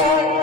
Thank you.